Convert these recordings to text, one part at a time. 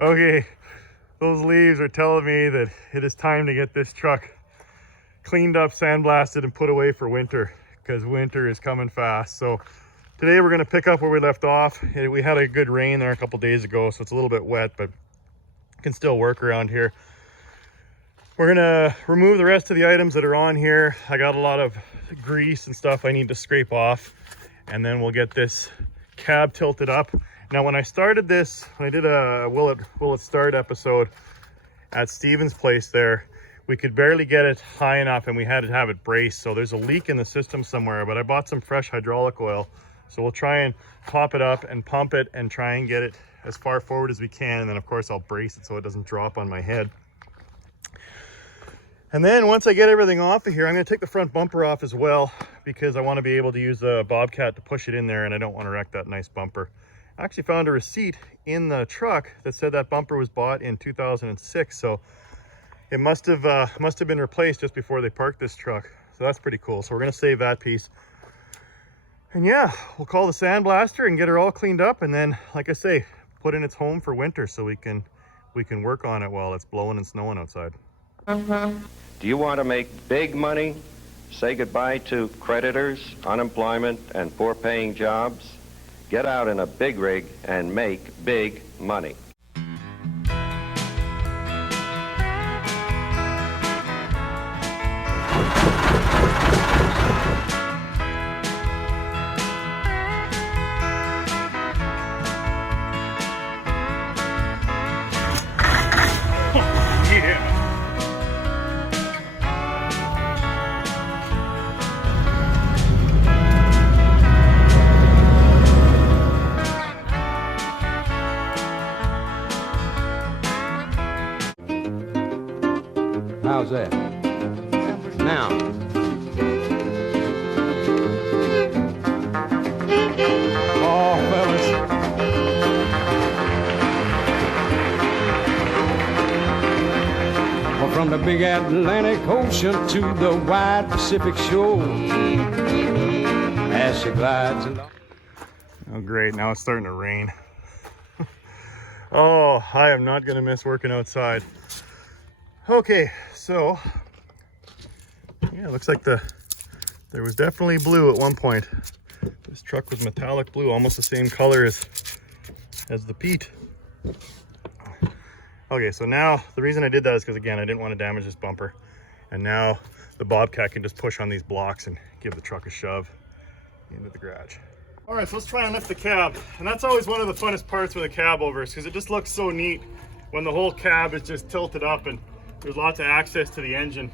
Okay, those leaves are telling me that it is time to get this truck cleaned up, sandblasted, and put away for winter, because winter is coming fast. So today we're going to pick up where we left off. We had a good rain there a couple days ago, so it's a little bit wet, but can still work around here. We're gonna remove the rest of the items that are on here. I got a lot of grease and stuff I need to scrape off, and then we'll get this cab tilted up. Now, when I started this, when I did a Will It Start episode at Steven's place there, we could barely get it high enough and we had to have it braced. So there's a leak in the system somewhere, but I bought some fresh hydraulic oil. So we'll try and pop it up and pump it and try and get it as far forward as we can. And then of course I'll brace it so it doesn't drop on my head. And then once I get everything off of here, I'm gonna take the front bumper off as well, because I wanna be able to use the Bobcat to push it in there, and I don't wanna wreck that nice bumper. I actually found a receipt in the truck that said that bumper was bought in 2006. So it must have been replaced just before they parked this truck. So that's pretty cool. So we're gonna save that piece. And yeah, we'll call the sandblaster and get her all cleaned up, and then, like I say, put in its home for winter so we can work on it while it's blowing and snowing outside. Do you want to make big money? Say goodbye to creditors, unemployment, and poor-paying jobs? Get out in a big rig and make big money. Yeah. How's that? Now. Oh, fellas. Well, from the big Atlantic Ocean to the wide Pacific shore, as she glides along. Oh, great. Now it's starting to rain. Oh, I am not going to miss working outside. Okay, so yeah, it looks like there was definitely blue at one point. This truck was metallic blue, almost the same color as the peat. Okay, so now the reason I did that is because, again, I didn't want to damage this bumper, and now the Bobcat can just push on these blocks and give the truck a shove into the garage. All right, so let's try and lift the cab, and that's always one of the funnest parts with a cab over, because it just looks so neat when the whole cab is just tilted up and there's lots of access to the engine.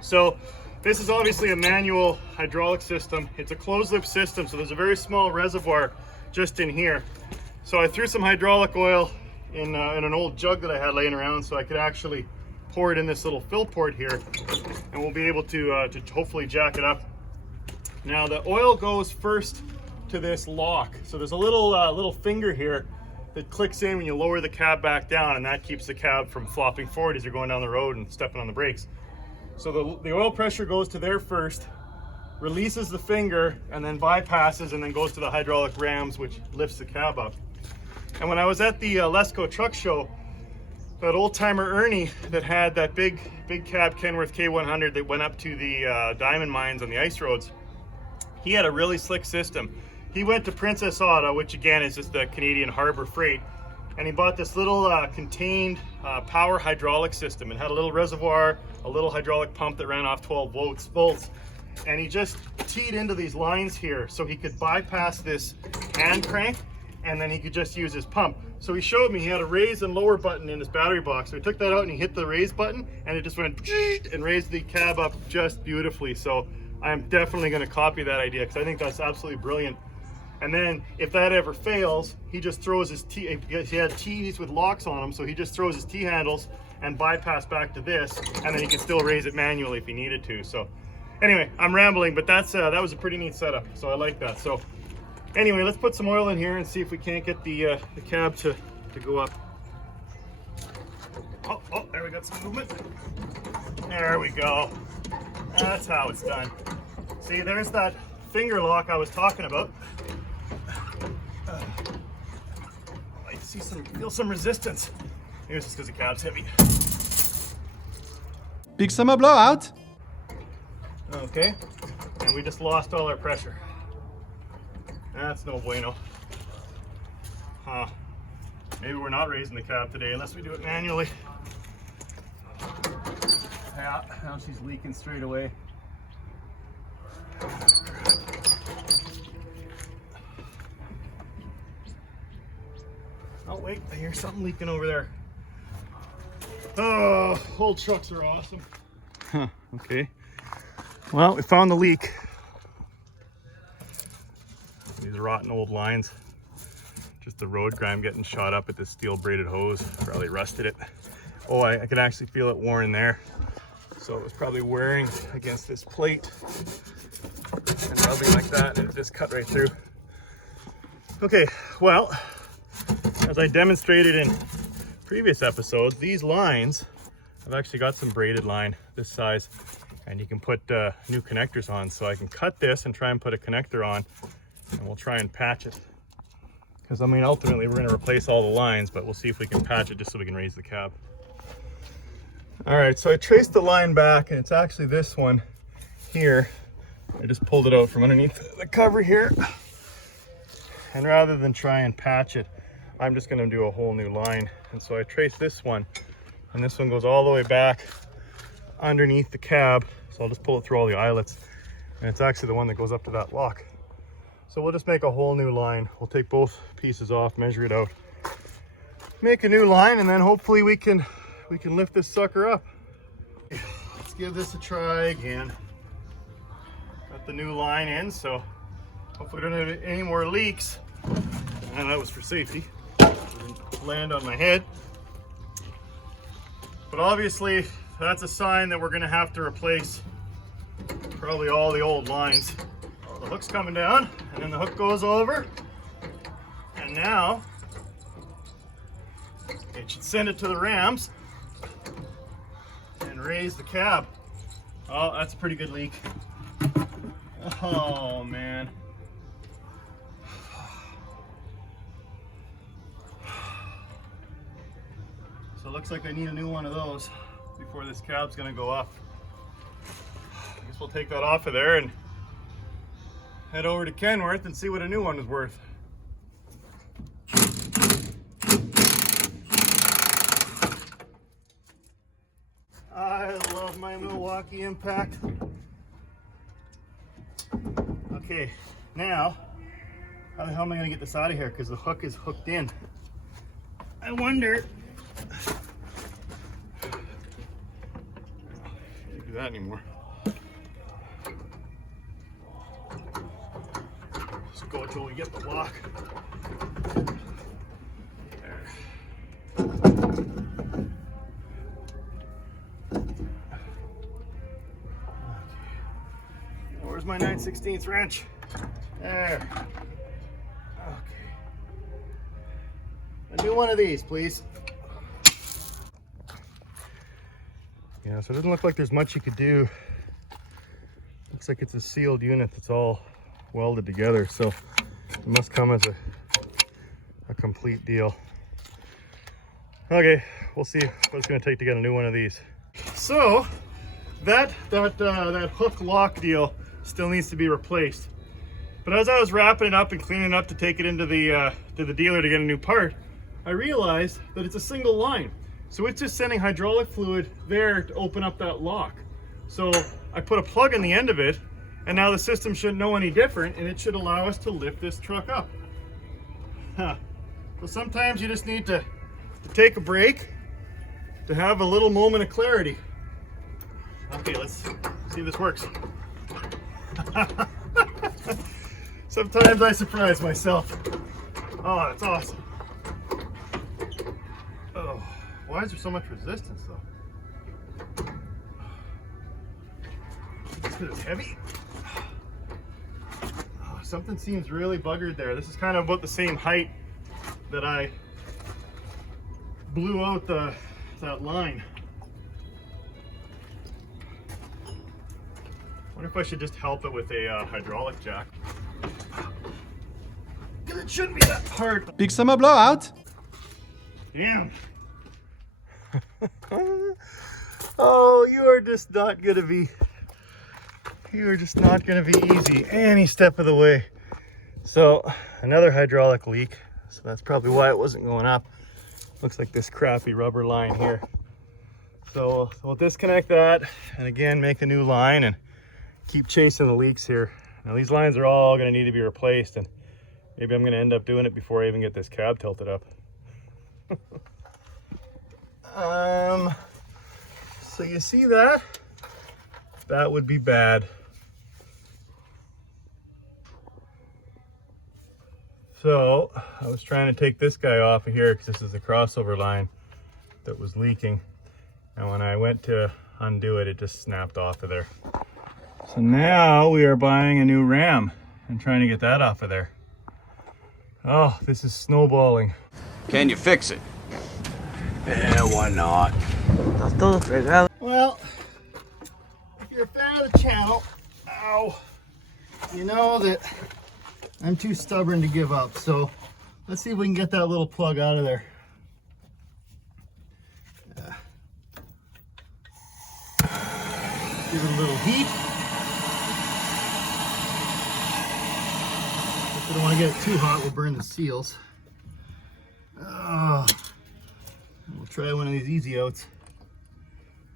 So this is obviously a manual hydraulic system. It's a closed loop system, so there's a very small reservoir just in here. So I threw some hydraulic oil in an old jug that I had laying around, so I could actually pour it in this little fill port here, and we'll be able to hopefully jack it up. Now the oil goes first to this lock. So there's a little finger here that clicks in when you lower the cab back down, and that keeps the cab from flopping forward as you're going down the road and stepping on the brakes. So the oil pressure goes to there first, releases the finger, and then bypasses and then goes to the hydraulic rams, which lifts the cab up. And when I was at the Lesco truck show, that old timer Ernie that had that big cab Kenworth K100 that went up to the diamond mines on the ice roads, he had a really slick system. He went to Princess Auto, which again is just the Canadian Harbor Freight, and he bought this little contained power hydraulic system, and had a little reservoir, a little hydraulic pump that ran off 12 volts, and he just teed into these lines here so he could bypass this hand crank, and then he could just use his pump. So he showed me he had a raise and lower button in his battery box. So he took that out and he hit the raise button, and it just went and raised the cab up just beautifully. So I am definitely going to copy that idea, because I think that's absolutely brilliant. And then if that ever fails, he just throws his T, he had T's with locks on them, so he just throws his T handles and bypass back to this, and then he can still raise it manually if he needed to. So anyway, I'm rambling, but that was a pretty neat setup, so I like that. So anyway, let's put some oil in here and see if we can't get the cab to go up. Oh, there we got some movement. There we go. That's how it's done. See, there's that finger lock I was talking about. feel some resistance. Maybe it's just because the cab's heavy. Big summer blowout. Okay, and we just lost all our pressure. That's no bueno. Huh. Maybe we're not raising the cab today unless we do it manually. Yeah, now she's leaking straight away. Oh wait, I hear something leaking over there. Oh, old trucks are awesome. Huh, okay. Well, we found the leak. These rotten old lines. Just the road grime getting shot up at this steel braided hose. Probably rusted it. Oh, I can actually feel it worn there. So it was probably wearing against this plate and rubbing like that, and it just cut right through. Okay, well, as I demonstrated in previous episodes, these lines, I've actually got some braided line this size, and you can put new connectors on. So I can cut this and try and put a connector on, and we'll try and patch it. Because I mean, ultimately we're going to replace all the lines, but we'll see if we can patch it just so we can raise the cab. All right, so I traced the line back, and it's actually this one here. I just pulled it out from underneath the cover here. And rather than try and patch it, I'm just going to do a whole new line. And so I traced this one, and this one goes all the way back underneath the cab. So I'll just pull it through all the eyelets, and it's actually the one that goes up to that lock. So we'll just make a whole new line. We'll take both pieces off, measure it out, make a new line, and then hopefully we can lift this sucker up. Let's give this a try again. Got the new line in, so hopefully we don't have any more leaks. And that was for safety. Didn't land on my head. But obviously that's a sign that we're gonna have to replace probably all the old lines. The hook's coming down, and then the hook goes over, and now it should send it to the rams and raise the cab. Oh, that's a pretty good leak. Oh man. So it looks like I need a new one of those before this cab's gonna go up. I guess we'll take that off of there and head over to Kenworth and see what a new one is worth. I love my Milwaukee Impact. Okay, now, how the hell am I gonna get this out of here? Because the hook is hooked in. I wonder. Can't do that anymore. Just go until we get the lock. There. Where's my 9/16 wrench? There. Okay. A new one of these, please. Yeah, so it doesn't look like there's much you could do. Looks like it's a sealed unit that's all welded together, so it must come as a complete deal. Okay, we'll see what it's going to take to get a new one of these. So that hook lock deal still needs to be replaced. But as I was wrapping it up and cleaning it up to take it into the dealer to get a new part, I realized that it's a single line. So it's just sending hydraulic fluid there to open up that lock. So I put a plug in the end of it, and now the system shouldn't know any different, and it should allow us to lift this truck up. Huh. So sometimes you just need to take a break to have a little moment of clarity. Okay, let's see if this works. Sometimes I surprise myself. Oh, that's awesome. Oh, why is there so much resistance though? It's because it's heavy. Oh, something seems really buggered there. This is kind of about the same height that I blew out that line. I wonder if I should just help it with a hydraulic jack. Because it shouldn't be that hard. Big summer blowout. Damn. Oh, you are just not gonna be easy any step of the way. So another hydraulic leak. So that's probably why it wasn't going up. Looks like this crappy rubber line here. So we'll disconnect that and again make a new line and keep chasing the leaks here. Now these lines are all going to need to be replaced, and maybe I'm going to end up doing it before I even get this cab tilted up. So you see that? That would be bad. So I was trying to take this guy off of here because this is the crossover line that was leaking. And when I went to undo it, it just snapped off of there. So now we are buying a new ram and trying to get that off of there. Oh, this is snowballing. Can you fix it? Yeah, why not? Well, if you're a fan of the channel, ow, you know that I'm too stubborn to give up. So let's see if we can get that little plug out of there. Give it a little heat. If we don't want to get it too hot, we'll burn the seals. We'll try one of these easy outs.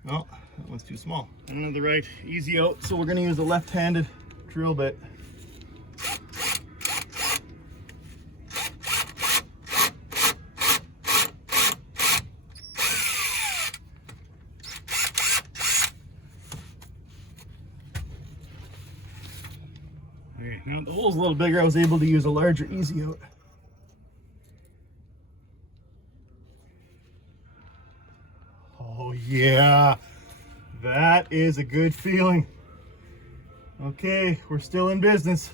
No, that one's too small. I don't have the right easy out, so we're going to use a left-handed drill bit. Okay, now the hole's a little bigger, I was able to use a larger easy out. Oh yeah, that is a good feeling. Okay, we're still in business.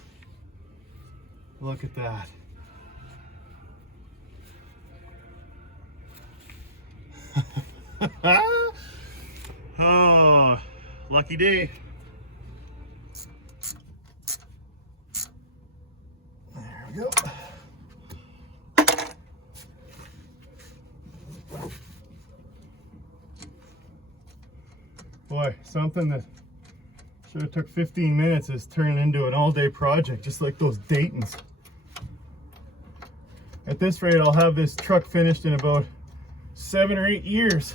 Look at that. Oh, lucky day. There we go. Boy, something that should have took 15 minutes is turning into an all-day project, just like those Daytons. At this rate, I'll have this truck finished in about 7 or 8 years.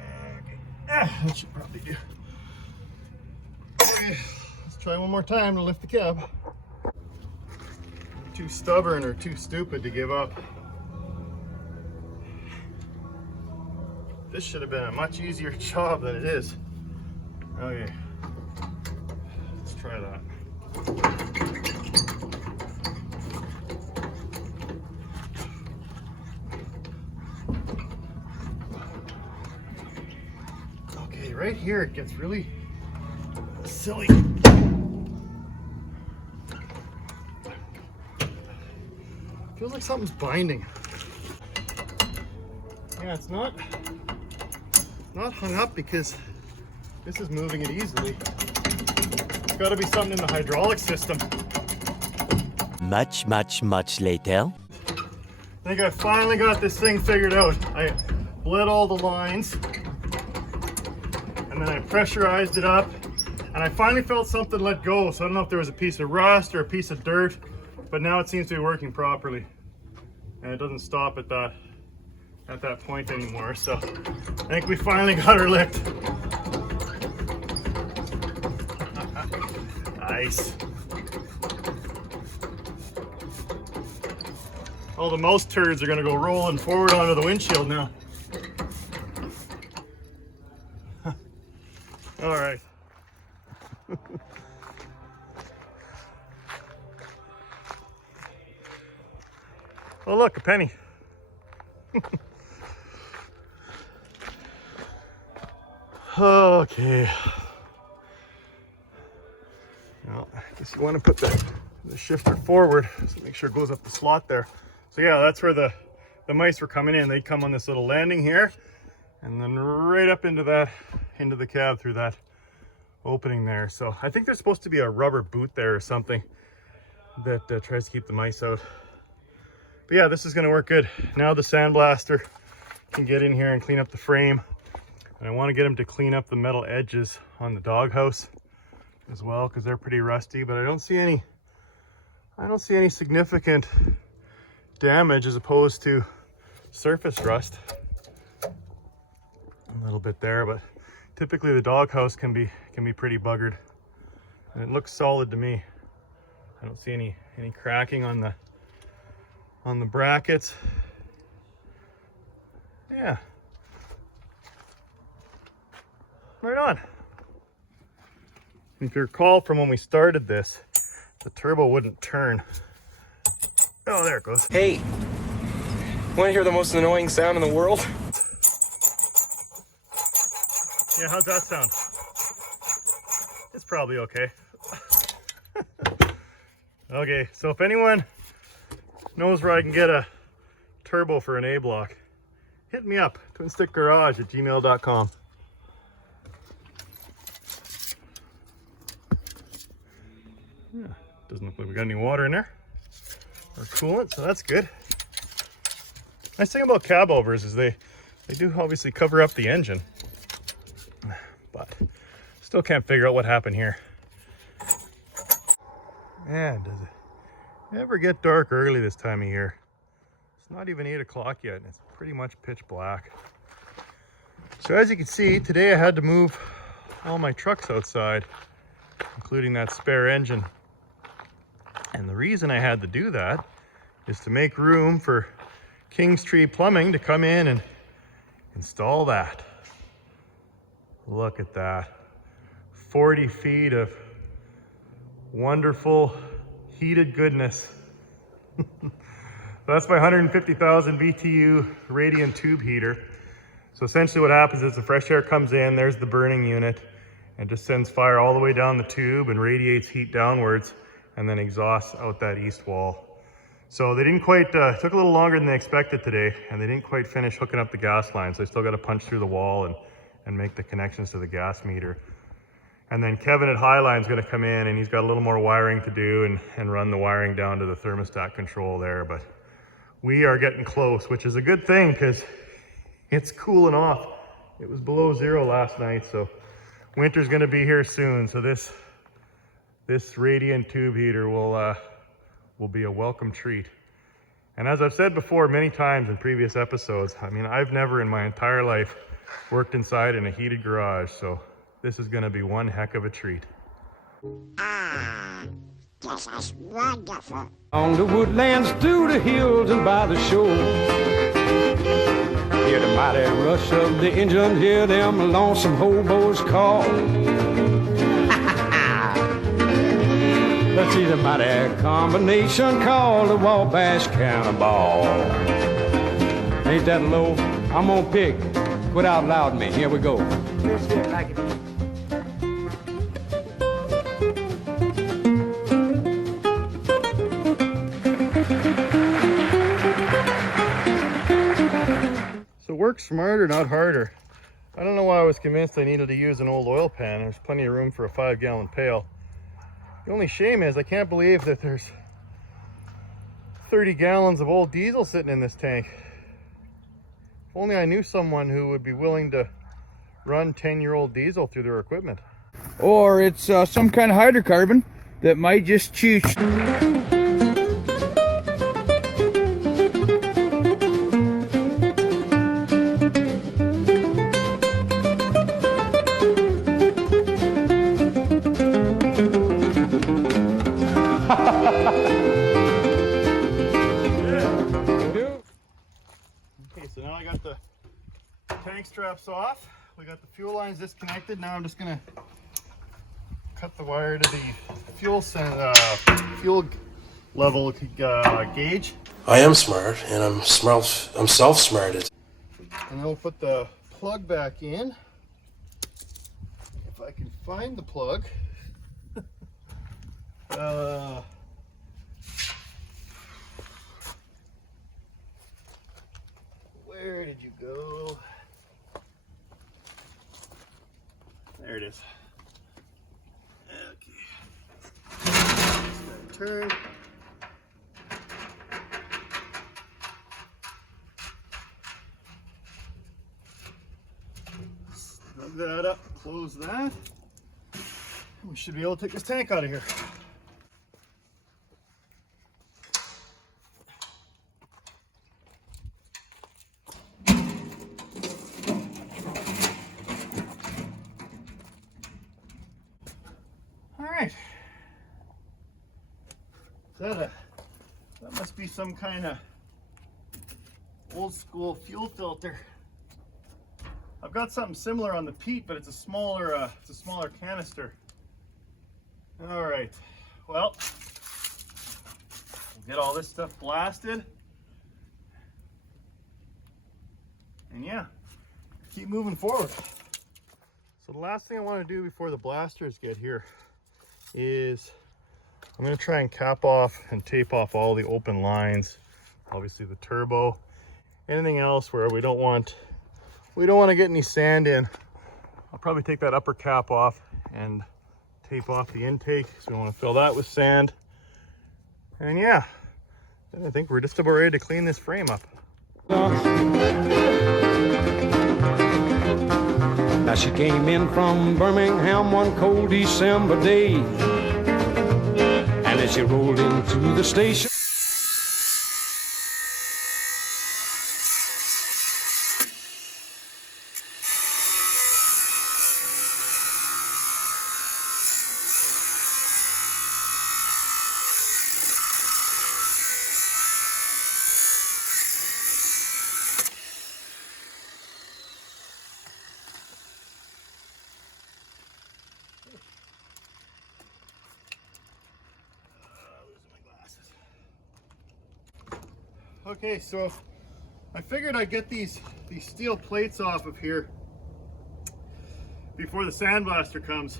Okay. That should probably do. Okay, let's try one more time to lift the cab. I'm too stubborn or too stupid to give up. This should have been a much easier job than it is. Okay, let's try that. Okay, right here it gets really silly. Feels like something's binding. Yeah, it's not hung up because this is moving it easily. It's got to be something in the hydraulic system. Much later. I think I finally got this thing figured out. I bled all the lines and then I pressurized it up and I finally felt something let go. So I don't know if there was a piece of rust or a piece of dirt, but now it seems to be working properly and it doesn't stop at that point anymore. So I think we finally got her licked. Nice. All the mouse turds are gonna go rolling forward onto the windshield now. All right. Oh look, a penny. Okay. Now, I guess you want to put the shifter forward, so make sure it goes up the slot there. So yeah, that's where the mice were coming in. They come on this little landing here, and then right up into the cab through that opening there. So I think there's supposed to be a rubber boot there or something that tries to keep the mice out. But yeah, this is gonna work good. Now the sandblaster can get in here and clean up the frame. And I wanna get him to clean up the metal edges on the doghouse as well, because they're pretty rusty, but I don't see any significant damage as opposed to surface rust. A little bit there, but typically the doghouse can be pretty buggered. And it looks solid to me. I don't see any cracking on the brackets. Yeah. Right on. If you recall from when we started this, the turbo wouldn't turn. Oh, there it goes. Hey, want to hear the most annoying sound in the world? Yeah, how's that sound? It's probably okay. Okay, so if anyone knows where I can get a turbo for an A-block, hit me up, twinstickgarage@gmail.com. Yeah, doesn't look like we got any water in there or coolant, so that's good. Nice thing about cab overs is they do obviously cover up the engine, but still can't figure out what happened here. Man, does it ever get dark early this time of year? It's not even 8 o'clock yet, and it's pretty much pitch black. So as you can see, today I had to move all my trucks outside, including that spare engine. And the reason I had to do that is to make room for King's Tree Plumbing to come in and install that. Look at that. 40 feet of wonderful heated goodness. That's my 150,000 BTU radiant tube heater. So essentially what happens is the fresh air comes in, there's the burning unit, and just sends fire all the way down the tube and radiates heat downwards, and then exhausts out that east wall. So they didn't quite, took a little longer than they expected today, and they didn't quite finish hooking up the gas line, so I still got to punch through the wall and make the connections to the gas meter. And then Kevin at Highline's going to come in, and he's got a little more wiring to do and run the wiring down to the thermostat control there. But we are getting close, which is a good thing because it's cooling off. It was below 0 last night, so winter's going to be here soon. So this radiant tube heater will be a welcome treat. And as I've said before many times in previous episodes, I mean, I've never in my entire life worked inside in a heated garage, so this is going to be one heck of a treat. Ah, this is wonderful. On the woodlands, through the hills and by the shore. Hear the mighty rush of the engine, hear them lonesome hobos call. Let's see the mighty combination called the Wabash Cannonball. Ain't that low? I'm gonna pick. Quit out loud me. Here we go. Let's hear it like it is. So work smarter, not harder. I don't know why I was convinced I needed to use an old oil pan. There's plenty of room for a 5-gallon pail. The only shame is I can't believe that there's 30 gallons of old diesel sitting in this tank. If only I knew someone who would be willing to run 10-year-old diesel through their equipment. Or it's some kind of hydrocarbon that might just choose. Okay, so now I got the tank straps off. We got the fuel lines disconnected. Now I'm just gonna cut the wire to the fuel level gauge. I am smart, and I'm self-smarted. And then we'll put the plug back in. If I can find the plug. Where did you go? There it is. Okay. Turn. Plug that up, close that. We should be able to take this tank out of here. All right. That must be some kind of old school fuel filter. I've got something similar on the Pete, but it's a smaller canister. All right, well, we'll get all this stuff blasted, and yeah, keep moving forward. So the last thing I want to do before the blasters get here is I'm going to try and cap off and tape off all the open lines, obviously the turbo, anything else where we don't want to get any sand in. I'll probably take that upper cap off and tape off the intake, so we want to fill that with sand. And yeah, then I think we're just about ready to clean this frame up. Now she came in from Birmingham one cold December day, and as she rolled into the station, Okay, so I figured I'd get these steel plates off of here before the sandblaster comes.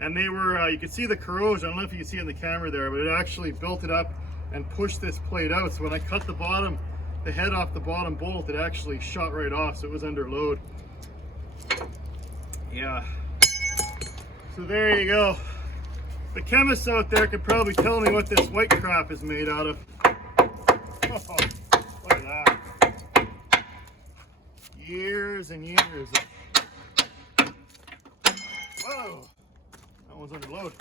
And they were, you could see the corrosion. I don't know if you can see it in the camera there, but it actually built it up and pushed this plate out. So when I cut the head off the bottom bolt, it actually shot right off, so it was under load. Yeah. So there you go. The chemists out there could probably tell me what this white crap is made out of. Oh, look at that. Years and years of... Whoa! That one's under load.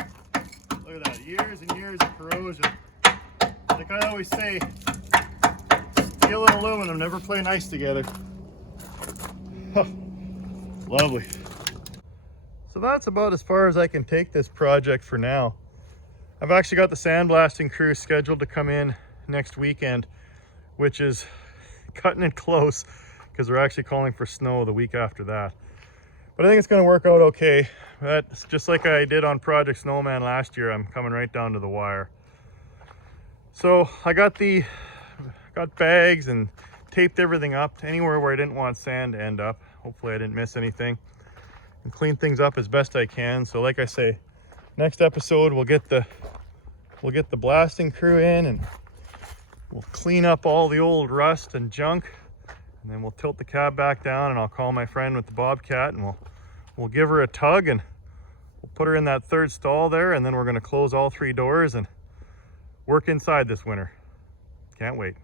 Look at that. Years and years of corrosion. Like I always say, steel and aluminum never play nice together. Oh, lovely. So that's about as far as I can take this project for now. I've actually got the sandblasting crew scheduled to come in next weekend, which is cutting it close because we're actually calling for snow the week after that. But I think it's going to work out okay. That's just like I did on Project Snowman last year. I'm coming right down to the wire. So I got bags and taped everything up anywhere where I didn't want sand to end up. Hopefully I didn't miss anything, and clean things up as best I can. So like I say, next episode we'll get the blasting crew in and we'll clean up all the old rust and junk, and then we'll tilt the cab back down, and I'll call my friend with the Bobcat and we'll give her a tug and we'll put her in that third stall there, and then we're going to close all 3 doors and work inside this winter. Can't wait.